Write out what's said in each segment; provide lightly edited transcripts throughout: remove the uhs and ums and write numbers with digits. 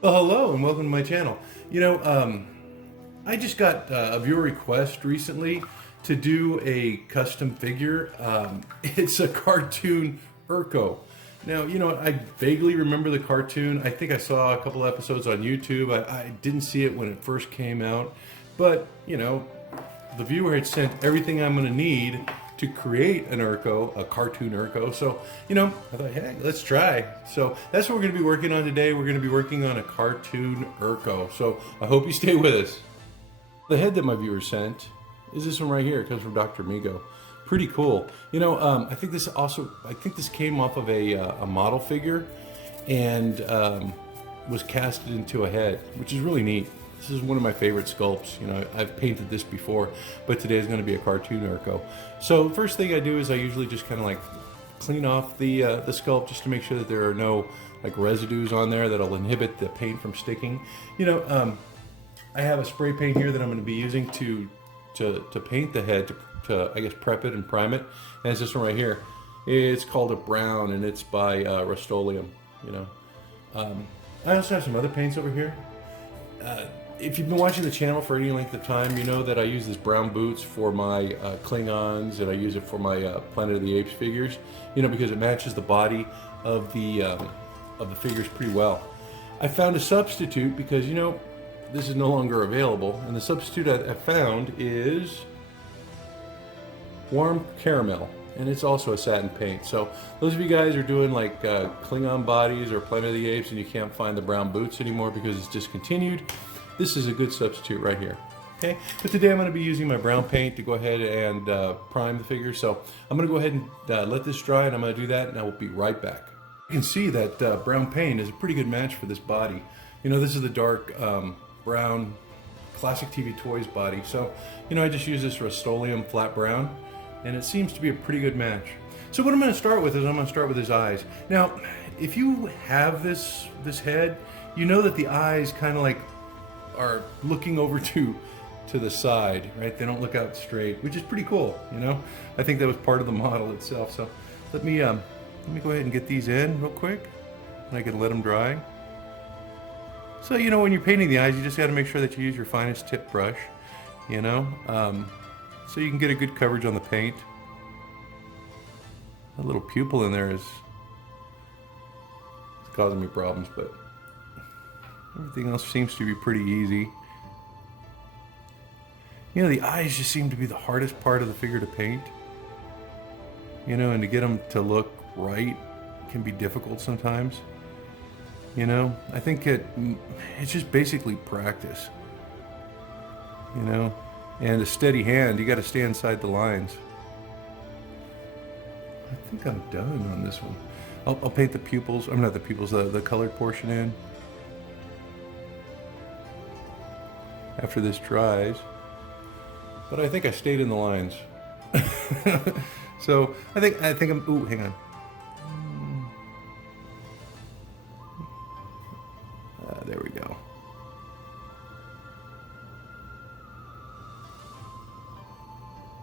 Well, hello and welcome to my channel. I just got a viewer request recently to do a custom figure. It's a cartoon Urko. Now, I vaguely remember the cartoon. I think I saw a couple episodes on YouTube. I didn't see it when it first came out, but, the viewer had sent everything I'm going to need to create an Urko, a cartoon Urko. So, I thought, hey, let's try. So that's what we're going to be working on today. We're going to be working on a cartoon Urko. So I hope you stay with us. The head that my viewer sent is this one right here. It comes from Dr. Migo. Pretty cool. I think this came off of a model figure and was casted into a head, which is really neat. This is one of my favorite sculpts. I've painted this before, but today is going to be a cartoon Urko. So first thing I do is I usually just kind of like clean off the sculpt just to make sure that there are no like residues on there that'll inhibit the paint from sticking. I have a spray paint here that I'm going to be using to paint the head to I guess prep it and prime it. And it's this one right here. It's called a brown and it's by Rust-Oleum. I also have some other paints over here. If you've been watching the channel for any length of time, you know that I use this brown boots for my Klingons, and I use it for my Planet of the Apes figures. Because it matches the body of the figures pretty well. I found a substitute because this is no longer available, and the substitute I found is warm caramel, and it's also a satin paint. So those of you guys who are doing like Klingon bodies or Planet of the Apes and you can't find the brown boots anymore because it's discontinued, this is a good substitute right here. Okay, but today I'm going to be using my brown paint to go ahead and prime the figure. So I'm going to go ahead and let this dry, and I'm going to do that, and I will be right back. You can see that brown paint is a pretty good match for this body. This is the dark brown classic TV Toys body. So I just use this Rust-Oleum flat brown, and it seems to be a pretty good match. So what I'm going to start with is I'm going to start with his eyes. Now, if you have this head, you know that the eyes kind of like are looking over to the side, right? They don't look out straight, which is pretty cool. I think that was part of the model itself. So let me go ahead and get these in real quick, and I can let them dry. So when you're painting the eyes, you just got to make sure that you use your finest tip brush, so you can get a good coverage on the paint. That little pupil in there is causing me problems, but everything else seems to be pretty easy. The eyes just seem to be the hardest part of the figure to paint. And to get them to look right can be difficult sometimes. I think it's just basically practice. And a steady hand. You got to stay inside the lines. I think I'm done on this one. I'll paint the pupils. I'm not the pupils. The colored portion in after this dries. But I think I stayed in the lines. So I think I'm. Ooh, hang on. There we go.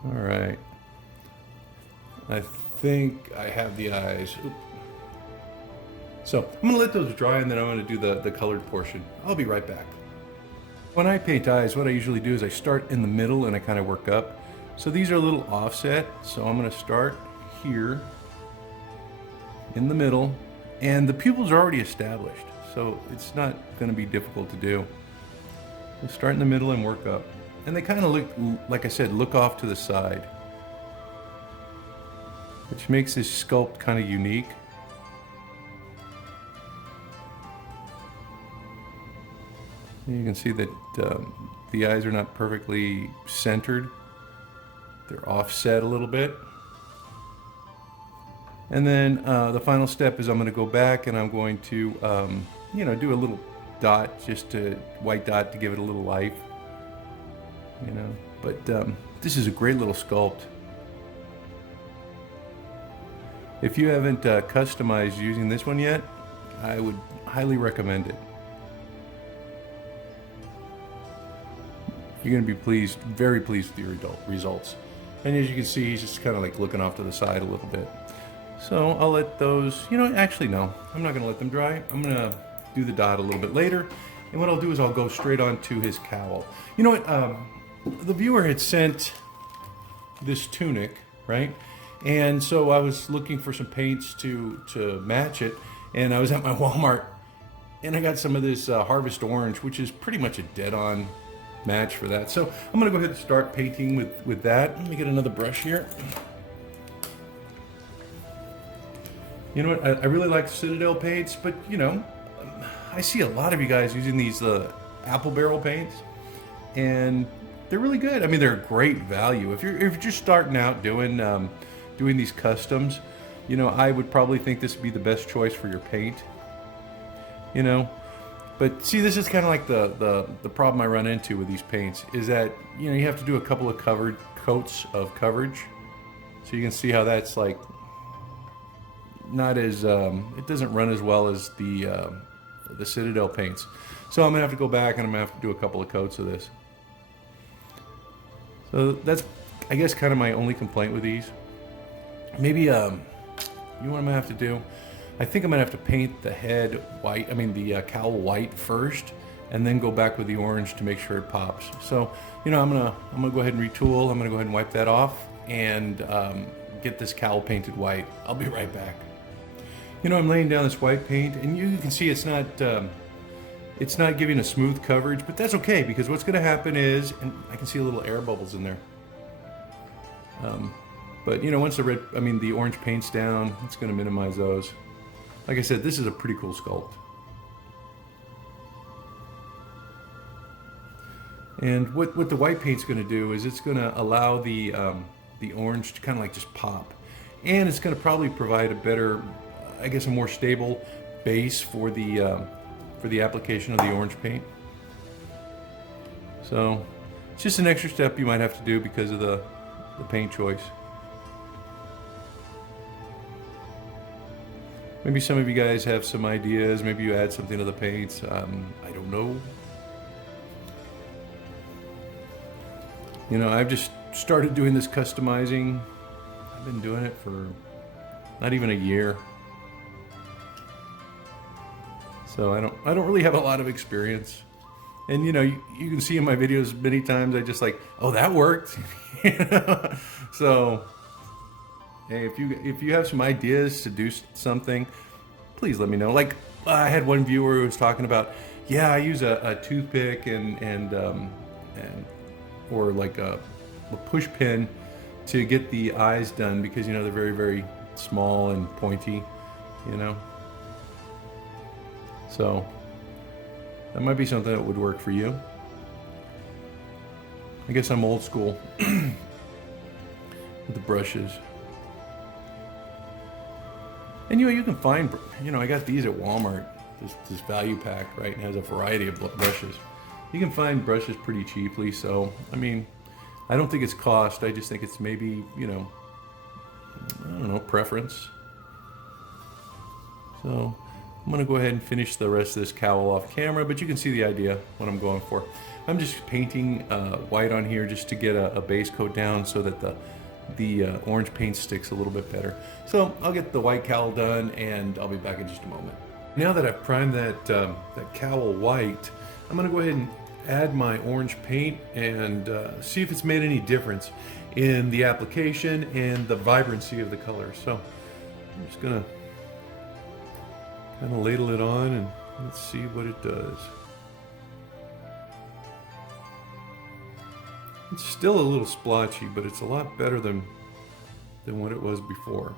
All right. I think I have the eyes. Oop. So I'm going to let those dry, and then I'm going to do the colored portion. I'll be right back. When I paint eyes, what I usually do is I start in the middle and I kind of work up. So these are a little offset. So I'm going to start here in the middle, and the pupils are already established. So it's not going to be difficult to do. So start in the middle and work up. And they kind of look, like I said, look off to the side, which makes this sculpt kind of unique. You can see that the eyes are not perfectly centered. They're offset a little bit. And then the final step is I'm going to go back and I'm going to, do a little dot, white dot to give it a little life. But this is a great little sculpt. If you haven't customized using this one yet, I would highly recommend it. You're going to be pleased, very pleased with your results. And as you can see, he's just kind of like looking off to the side a little bit. So I'll let those, actually no, I'm not going to let them dry. I'm going to do the dot a little bit later. And what I'll do is I'll go straight on to his cowl. You know what? The viewer had sent this tunic, right? And so I was looking for some paints to match it. And I was at my Walmart and I got some of this Harvest Orange, which is pretty much a dead-on match for that. So I'm gonna go ahead and start painting with that. Let me get another brush here. You know what, I really like Citadel paints, but you know, I see a lot of you guys using these apple barrel paints, and they're really good. I mean, they're a great value. If you're just starting out doing these customs, you know, I would probably think this would be the best choice for your paint. You know, but see, this is kind of like the problem I run into with these paints is that, you know, you have to do a couple of covered coats of coverage, so you can see how that's like not as it doesn't run as well as the Citadel paints. So I'm gonna have to go back and I'm gonna have to do a couple of coats of this. So that's, I guess, kind of my only complaint with these. Maybe you know what I'm gonna have to do? I think I'm gonna have to paint the head white, I mean the cowl white first, and then go back with the orange to make sure it pops. So, you know, I'm gonna go ahead and retool. I'm gonna go ahead and wipe that off and get this cowl painted white. I'll be right back. You know, I'm laying down this white paint, and you can see it's not giving a smooth coverage, but that's okay, because what's going to happen is, and I can see a little air bubbles in there. But you know, once the orange paint's down, it's going to minimize those. Like I said, this is a pretty cool sculpt. And what the white paint's going to do is it's going to allow the orange to kind of like just pop, and it's going to probably provide a better, I guess, a more stable base for the application of the orange paint. So it's just an extra step you might have to do because of the paint choice. Maybe some of you guys have some ideas. Maybe you add something to the paints. I don't know. You know, I've just started doing this customizing. I've been doing it for not even a year. So I don't really have a lot of experience. And you know, you can see in my videos many times I just like, oh, that worked. You know? So hey, if you have some ideas to do something, please let me know. Like I had one viewer who was talking about, yeah, I use a toothpick and or like a push pin to get the eyes done, because you know they're very, very small and pointy, you know. So that might be something that would work for you. I guess I'm old school with the brushes. And you know, you can find, you know, I got these at Walmart, this value pack, right? It has a variety of brushes. You can find brushes pretty cheaply, so I mean, I don't think it's cost, I just think it's maybe, you know, I don't know, preference. So I'm gonna go ahead and finish the rest of this cowl off camera, but you can see the idea, what I'm going for. I'm just painting white on here just to get a base coat down so that the orange paint sticks a little bit better. So I'll get the white cowl done and I'll be back in just a moment. Now that I've primed that cowl white, I'm gonna go ahead and add my orange paint and see if it's made any difference in the application and the vibrancy of the color. So I'm just gonna kind of ladle it on and let's see what it does. It's still a little splotchy, but it's a lot better than what it was before.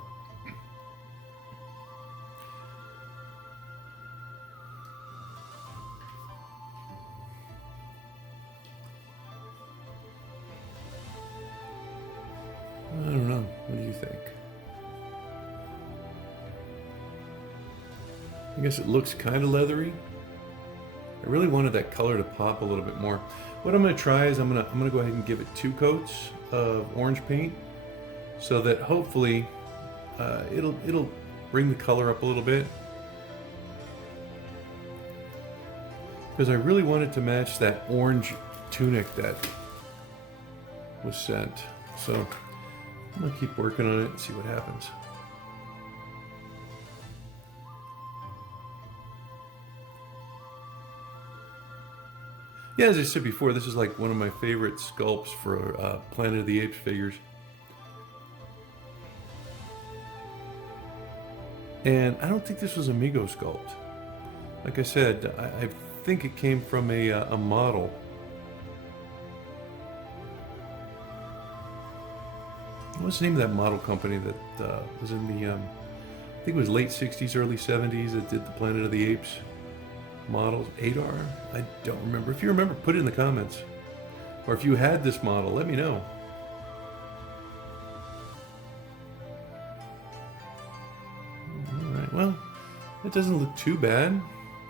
I don't know. What do you think? I guess it looks kind of leathery. I really wanted that color to pop a little bit more. What I'm going to try is I'm going to go ahead and give it 2 coats of orange paint, so that hopefully it'll bring the color up a little bit. Because I really wanted to match that orange tunic that was sent. So I'm going to keep working on it and see what happens. Yeah, as I said before, this is like one of my favorite sculpts for Planet of the Apes figures. And I don't think this was a Mego sculpt. Like I said, I think it came from a model. What's the name of that model company that was in the, I think it was late 60s, early 70s that did the Planet of the Apes models? Adar? I don't remember. If you remember, put it in the comments. Or if you had this model, let me know. Alright, well, it doesn't look too bad.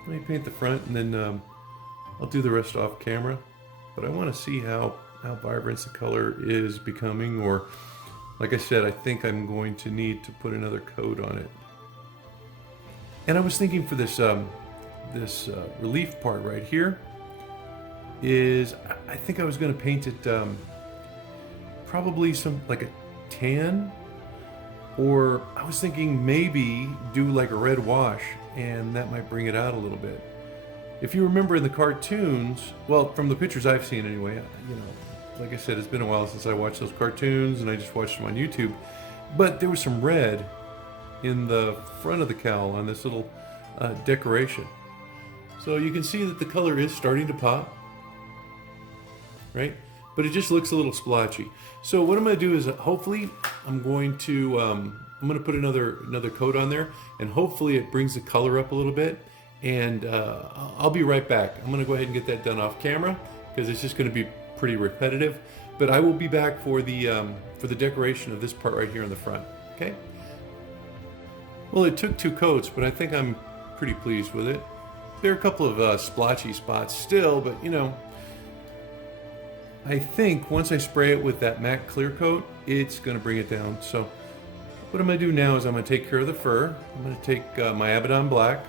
Let me paint the front and then I'll do the rest off camera. But I want to see how vibrant the color is becoming, or like I said, I think I'm going to need to put another coat on it. And I was thinking for this this relief part right here is, I think I was going to paint it probably some like a tan, or I was thinking maybe do like a red wash, and that might bring it out a little bit. If you remember in the cartoons, well, from the pictures I've seen anyway, you know, like I said, it's been a while since I watched those cartoons and I just watched them on YouTube, but there was some red in the front of the cowl on this little decoration. So you can see that the color is starting to pop, right? But it just looks a little splotchy. So what I'm going to do is hopefully I'm going to put another coat on there, and hopefully it brings the color up a little bit. And I'll be right back. I'm going to go ahead and get that done off camera because it's just going to be pretty repetitive. But I will be back for the decoration of this part right here in the front. Okay. Well, it took 2 coats, but I think I'm pretty pleased with it. There are a couple of splotchy spots still, but you know, I think once I spray it with that matte clear coat, it's going to bring it down. So what I'm going to do now is I'm going to take care of the fur. I'm going to take my Abaddon black,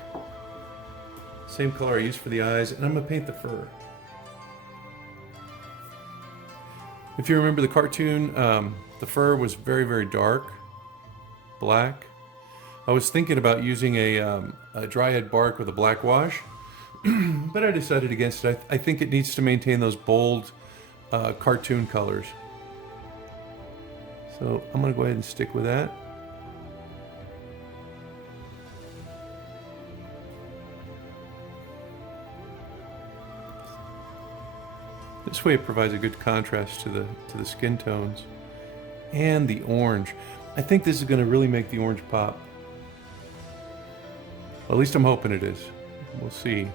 same color I used for the eyes, and I'm going to paint the fur. If you remember the cartoon, the fur was very, very dark, black. I was thinking about using a dryhead bark with a black wash, but I decided against it. I think it needs to maintain those bold cartoon colors. So I'm going to go ahead and stick with that. This way it provides a good contrast to the skin tones. And the orange. I think this is going to really make the orange pop. Well, at least I'm hoping it is. We'll see.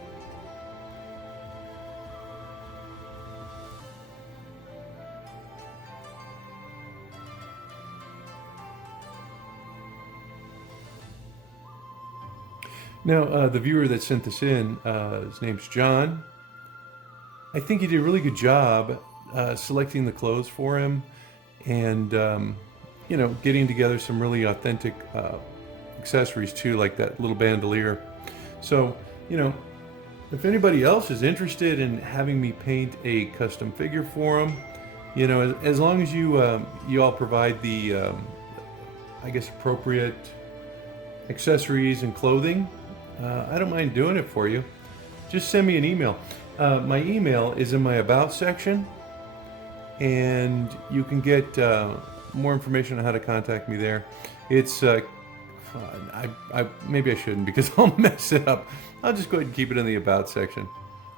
Now, the viewer that sent this in, his name's John. I think he did a really good job selecting the clothes for him, and you know, getting together some really authentic accessories too, like that little bandolier. So, you know, if anybody else is interested in having me paint a custom figure for them, you know, as long as you you all provide the I guess appropriate accessories and clothing, I don't mind doing it for you. Just send me an email. My email is in my About section, and you can get more information on how to contact me there. It's maybe I shouldn't, because I'll mess it up. I'll just go ahead and keep it in the About section.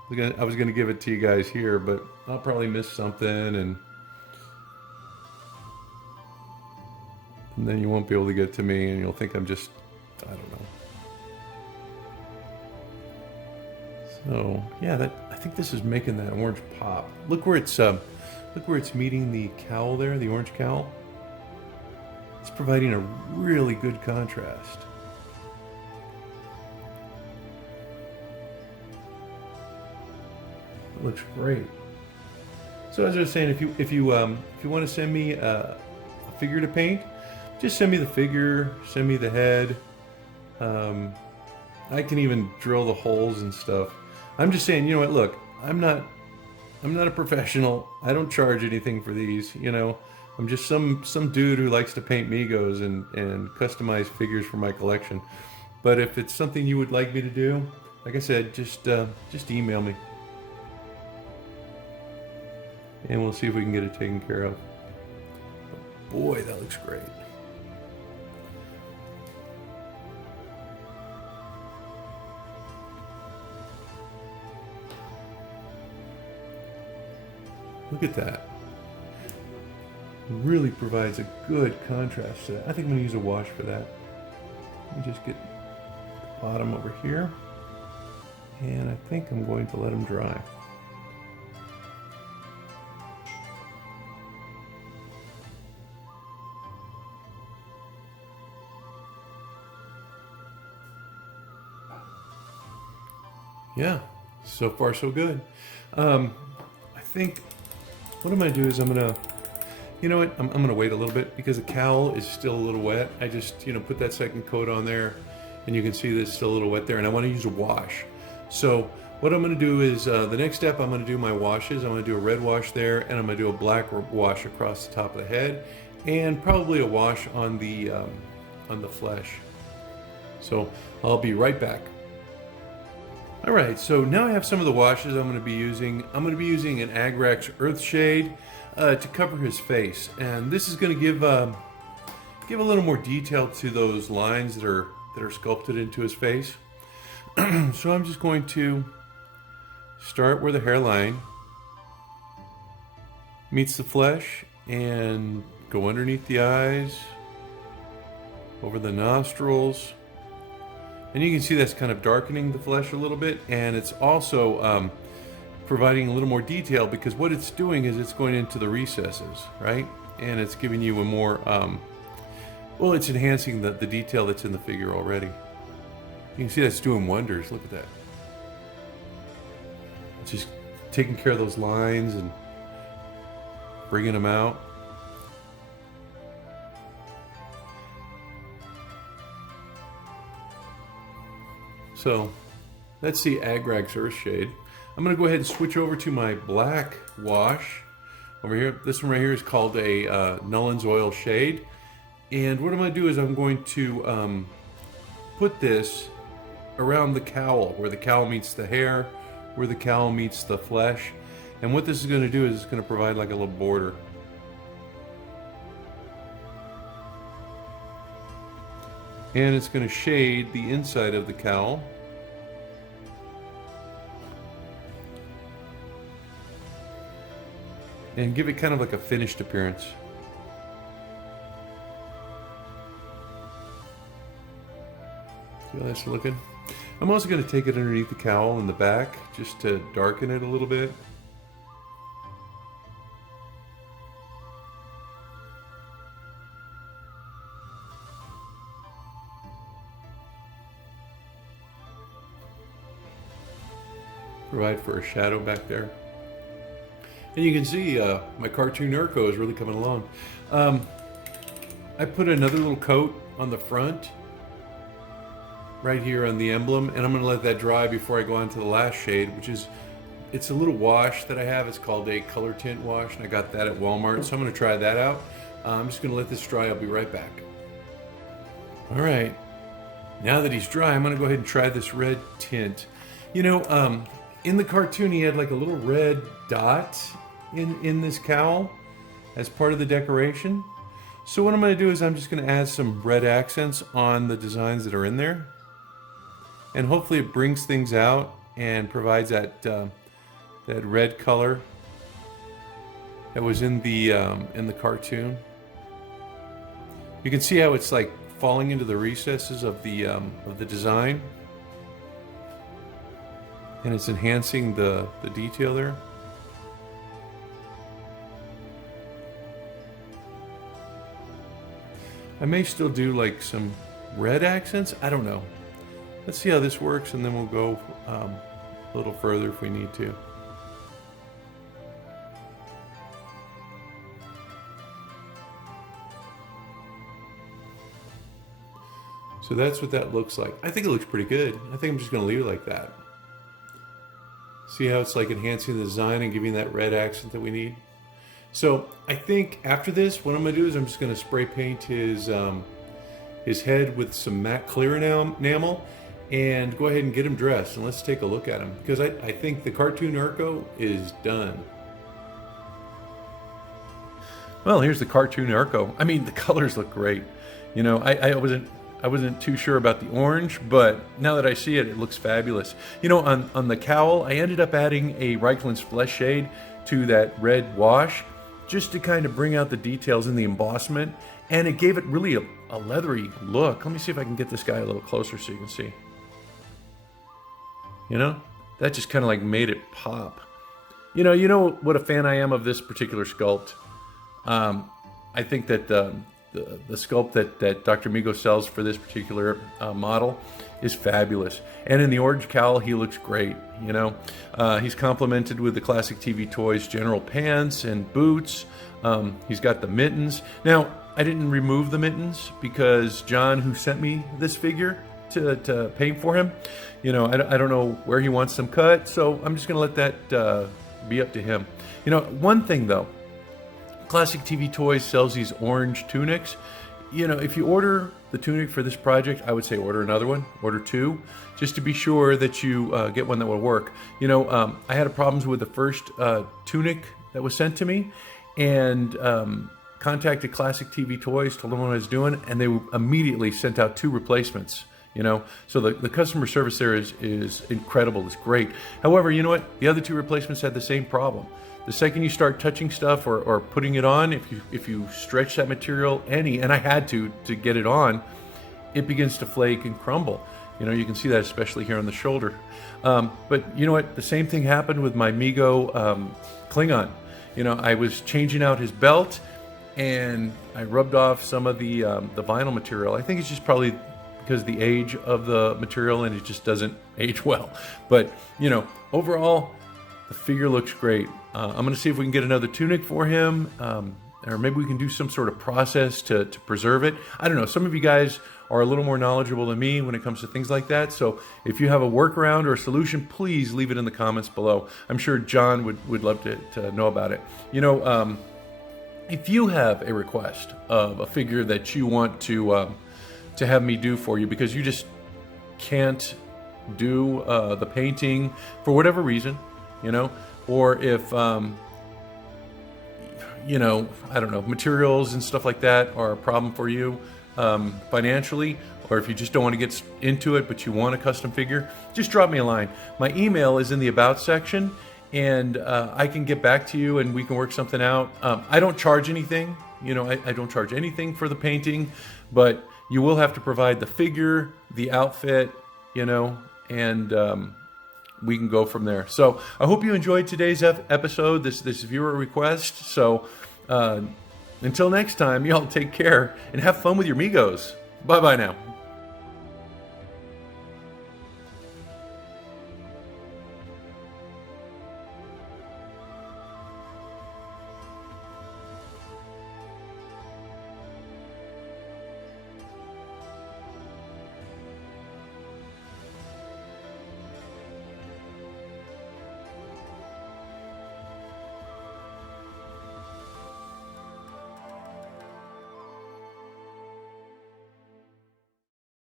I was gonna give it to you guys here, but I'll probably miss something, and then you won't be able to get to me, and you'll think I'm just, I don't know. So yeah, I think this is making that orange pop. Look where it's meeting the cowl there, the orange cowl. It's providing a really good contrast. It looks great. So as I was saying, if you want to send me a figure to paint, just send me the figure, send me the head. I can even drill the holes and stuff. I'm just saying, you know what, look, I'm not a professional. I don't charge anything for these, you know. I'm just some dude who likes to paint Megos and customize figures for my collection. But if it's something you would like me to do, like I said, just email me. And we'll see if we can get it taken care of. Boy, that looks great. Look at that. Really provides a good contrast to that. I think I'm going to use a wash for that. Let me just get the bottom over here. And I think I'm going to let them dry. Yeah, so far so good. I think what I'm going to do is I'm going to, you know what, I'm going to wait a little bit because the cowl is still a little wet. I just, put that second coat on there and you can see that it's still a little wet there, and I want to use a wash. So what I'm going to do is the next step, I'm going to do my washes. I'm going to do a red wash there, and I'm going to do a black wash across the top of the head, and probably a wash on the flesh. So I'll be right back. All right, so now I have some of the washes I'm going to be using. I'm going to be using an Agrax Earth Shade to cover his face, and this is going to give a little more detail to those lines that are sculpted into his face. So I'm just going to start where the hairline meets the flesh and go underneath the eyes, over the nostrils. And you can see that's kind of darkening the flesh a little bit, and it's also providing a little more detail, because what it's doing is it's going into the recesses, right? And it's giving you a more, well, it's enhancing the detail that's in the figure already. You can see that's doing wonders. Look at that. It's just taking care of those lines and bringing them out. So that's the Agrax Earth Shade. I'm going to go ahead and switch over to my black wash over here. This one right here is called a Nolans Oil Shade. And what I'm going to do is I'm going to put this around the cowl, where the cowl meets the hair, where the cowl meets the flesh. And what this is going to do is it's going to provide like a little border. And it's going to shade the inside of the cowl. And give it kind of like a finished appearance. See how that's looking? I'm also going to take it underneath the cowl in the back, just to darken it a little bit. Provide for a shadow back there. And you can see my cartoon Urko is really coming along. I put another little coat on the front, right here on the emblem, and I'm going to let that dry before I go on to the last shade, which is, it's a little wash that I have. It's called a color tint wash, and I got that at Walmart, so I'm going to try that out. I'm just going to let this dry. I'll be right back. All right, now that he's dry, I'm going to go ahead and try this red tint. You know, in the cartoon, he had like a little red dot in this cowl as part of the decoration. So what I'm going to do is I'm just going to add some red accents on the designs that are in there, and hopefully it brings things out and provides that that red color that was in the cartoon. You can see how it's like falling into the recesses of the design, and it's enhancing the detail there. I may still do like some red accents. I don't know. Let's see how this works, and then we'll go a little further if we need to. So that's what that looks like. I think it looks pretty good. I think I'm just going to leave it like that. See how it's like enhancing the design and giving that red accent that we need? So I think after this, what I'm going to do is I'm just going to spray paint his head with some matte clear enamel and go ahead and get him dressed, and let's take a look at him, because I think the cartoon Urko is done. Well, here's the cartoon Urko. I mean, the colors look great. You know, I wasn't too sure about the orange, but now that I see it, it looks fabulous. You know, on the cowl, I ended up adding a Reikland's Flesh shade to that red wash, just to kind of bring out the details in the embossment, and it gave it really a leathery look. Let me see if I can get this guy a little closer so you can see. You know, that just kind of like made it pop. You know what a fan I am of this particular sculpt. I think that the sculpt that Dr. Migo sells for this particular model is fabulous. And in the orange cowl, he looks great. You know, he's complemented with the classic TV Toys general pants and boots. He's got the mittens. Now, I didn't remove the mittens because John, who sent me this figure to paint for him, you know, I don't know where he wants them cut, so I'm just going to let that be up to him. You know, one thing though, Classic TV Toys sells these orange tunics. You know, if you order the tunic for this project, I would say order another one, order two, just to be sure that you get one that will work. You know, I had problems with the first tunic that was sent to me, and contacted Classic TV Toys, told them what I was doing, and they immediately sent out 2 replacements. You know, so the customer service there is incredible. It's great. However, you know what? The other 2 replacements had the same problem. The second you start touching stuff or putting it on, if you stretch that material and I had to get it on, it begins to flake and crumble. You know, you can see that especially here on the shoulder. But you know what? The same thing happened with my Migo Klingon. You know, I was changing out his belt, and I rubbed off some of the vinyl material. I think it's just probably because of the age of the material, and it just doesn't age well. But you know, overall, the figure looks great. I'm going to see if we can get another tunic for him, or maybe we can do some sort of process to preserve it. I don't know. Some of you guys are a little more knowledgeable than me when it comes to things like that. So if you have a workaround or a solution, please leave it in the comments below. I'm sure John would love to know about it. You know, if you have a request of a figure that you want to have me do for you because you just can't do the painting for whatever reason, you know, or if, you know, I don't know, materials and stuff like that are a problem for you financially, or if you just don't want to get into it but you want a custom figure, just drop me a line. My email is in the About section, and I can get back to you and we can work something out. I don't charge anything, you know, I don't charge anything for the painting, but you will have to provide the figure, the outfit, you know, and we can go from there. So I hope you enjoyed today's episode, this viewer request. So until next time, y'all take care and have fun with your Migos. Bye-bye now.